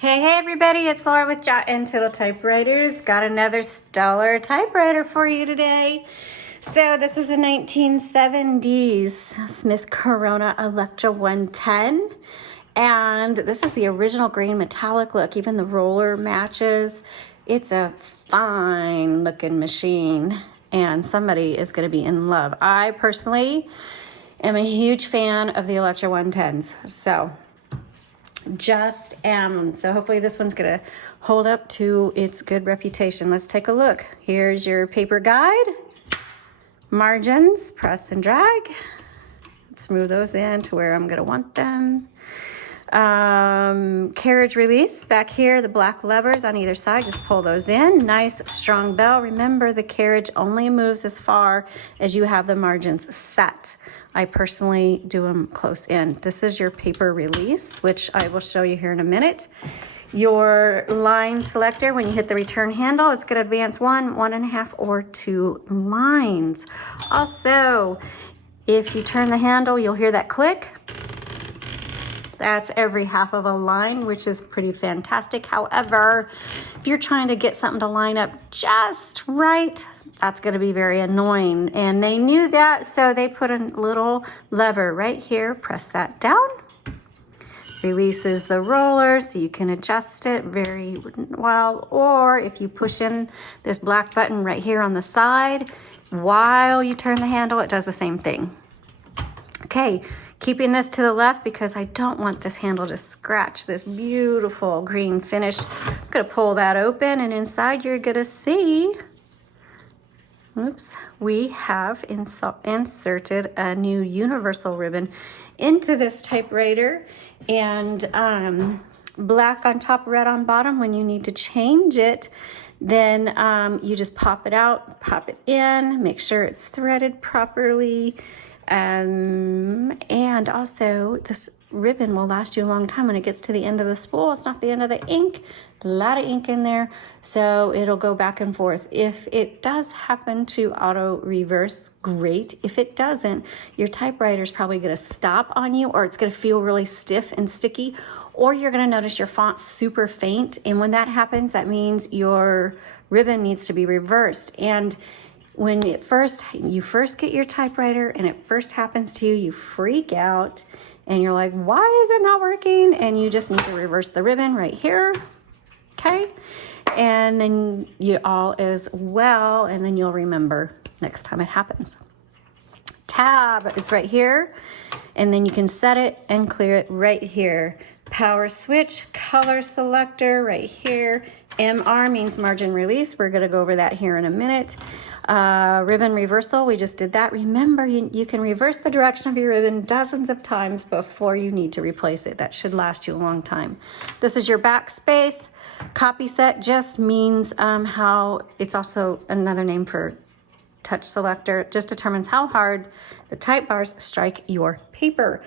Hey everybody, it's Laura with Untitled Typewriters. Got another stellar typewriter for you today. So this is a 1970s Smith Corona Electra 110. And this is the original green metallic look. Even the roller matches. It's a fine looking machine and somebody is going to be in love. I personally am a huge fan of the Electra 110s. So hopefully this one's gonna hold up to its good reputation. Let's take a look. Here's your paper guide. Margins, press and drag. Let's move those in to where I'm gonna want them. Carriage release back here, the black levers on either side, just pull those in. Nice strong bell. Remember, the carriage only moves as far as you have the margins set. I personally do them close in. This is your paper release, which I will show you here in a minute. Your line selector, when you hit the return handle, it's going to advance 1, 1.5, or 2 lines. Also, if you turn the handle, you'll hear that click. That's every half of a line, which is pretty fantastic. However, if you're trying to get something to line up just right, that's going to be very annoying. And they knew that, so they put a little lever right here. Press that down. Releases the roller so you can adjust it very well. Or if you push in this black button right here on the side, while you turn the handle, it does the same thing. Okay. Keeping this to the left because I don't want this handle to scratch this beautiful green finish. I'm gonna pull that open and inside you're gonna see, oops, we have inserted a new universal ribbon into this typewriter and black on top, red on bottom. When you need to change it, then you just pop it out, pop it in, make sure it's threaded properly. And also this ribbon will last you a long time when it gets to the end of the spool. It's not the end of the ink, a lot of ink in there, so it'll go back and forth. If it does happen to auto reverse, great. If it doesn't, your typewriter is probably going to stop on you, or it's going to feel really stiff and sticky, or you're going to notice your font's super faint. And when that happens, that means your ribbon needs to be reversed. And when you first get your typewriter and it first happens to you, you freak out and you're like, why is it not working? And you just need to reverse the ribbon right here, okay? And then all is well, and then you'll remember next time it happens. Tab is right here, and then you can set it and clear it right here. Power switch, color selector right here. MR means margin release. We're gonna go over that here in a minute. Ribbon reversal, we just did that. Remember, you can reverse the direction of your ribbon dozens of times before you need to replace it. That should last you a long time. This is your backspace. Copy set just means how it's also another name for touch selector. It just determines how hard the type bars strike your paper.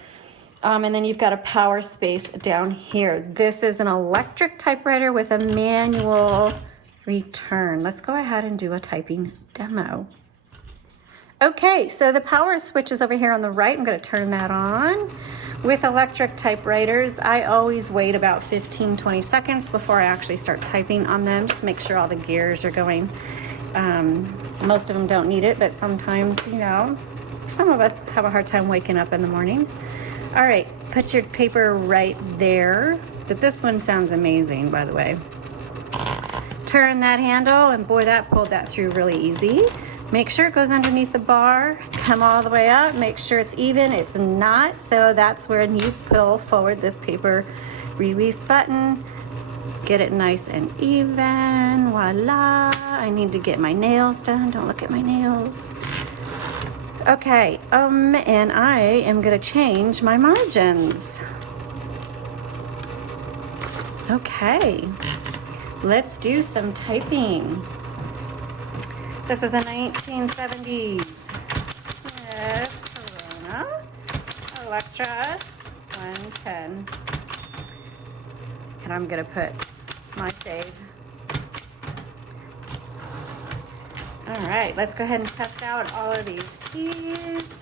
And then you've got a power space down here. This is an electric typewriter with a manual return. Let's go ahead and do a typing demo. Okay, so the power switch is over here on the right. I'm going to turn that on. With electric typewriters, I always wait about 15-20 seconds before I actually start typing on them. Just make sure all the gears are going. Most of them don't need it, but sometimes, you know, some of us have a hard time waking up in the morning. All right, put your paper right there. But this one sounds amazing, by the way. Turn that handle, and boy, that pulled that through really easy. Make sure it goes underneath the bar, come all the way up, make sure it's even. It's not, so that's where you pull forward this paper release button. Get it nice and even, voila. I need to get my nails done, don't look at my nails. Okay, and I am gonna change my margins. Okay. Let's do some typing. This is a 1970s Smith Corona Electra 110. And I'm gonna put my save. All right, let's go ahead and test out all of these keys.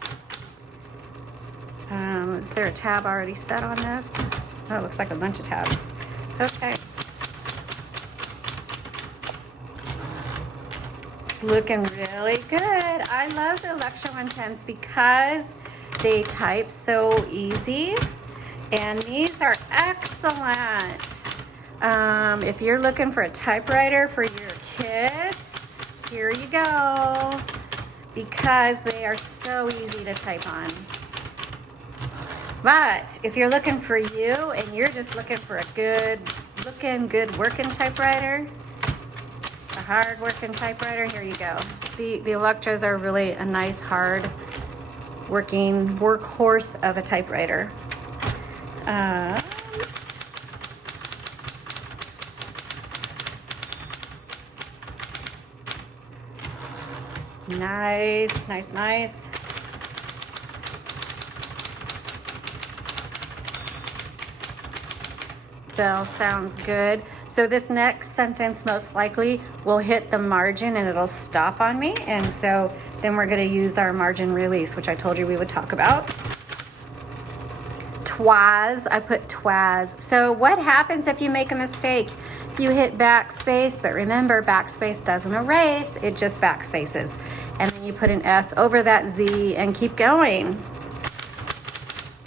Is there a tab already set on this? Oh, it looks like a bunch of tabs. Okay. It's looking really good. I love the Electra 110s because they type so easy. And these are excellent. If you're looking for a typewriter for your kids, here you go. Because they are so easy to type on. But if you're looking for you and you're just looking for a good working typewriter, a hard working typewriter, here you go. The Electras are really a nice hard working workhorse of a typewriter. Nice, nice, nice. Bell sounds good. So this next sentence most likely will hit the margin and it'll stop on me. And so then we're gonna use our margin release, which I told you we would talk about. Twas, I put twas. So what happens if you make a mistake? You hit backspace, but remember backspace doesn't erase, it just backspaces. And then you put an S over that Z and keep going.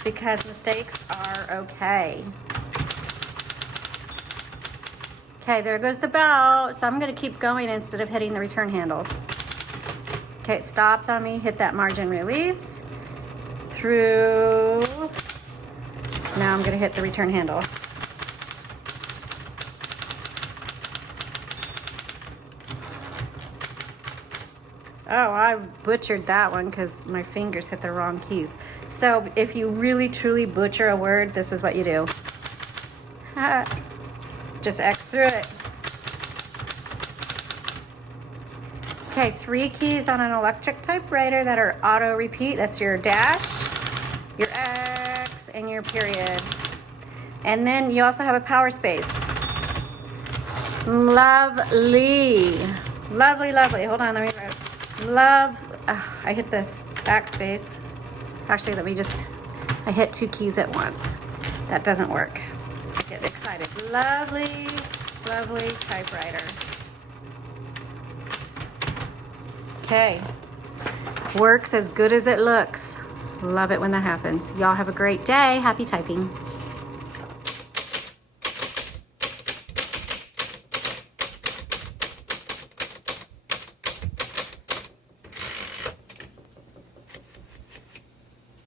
Because mistakes are okay. Okay, there goes the bell. So I'm gonna keep going instead of hitting the return handle. Okay, it stopped on me, hit that margin release. Through. Now I'm gonna hit the return handle. Oh, I butchered that one because my fingers hit the wrong keys. So if you really truly butcher a word, this is what you do. Just X through it. Okay, 3 keys on an electric typewriter that are auto repeat. That's your dash, your X, and your period. And then you also have a power space. Lovely. Lovely, lovely. Hold on, let me write. I hit this backspace. Actually, I hit 2 keys at once. That doesn't work. I get excited. Lovely, lovely typewriter. Okay. Works as good as it looks. Love it when that happens. Y'all have a great day. Happy typing.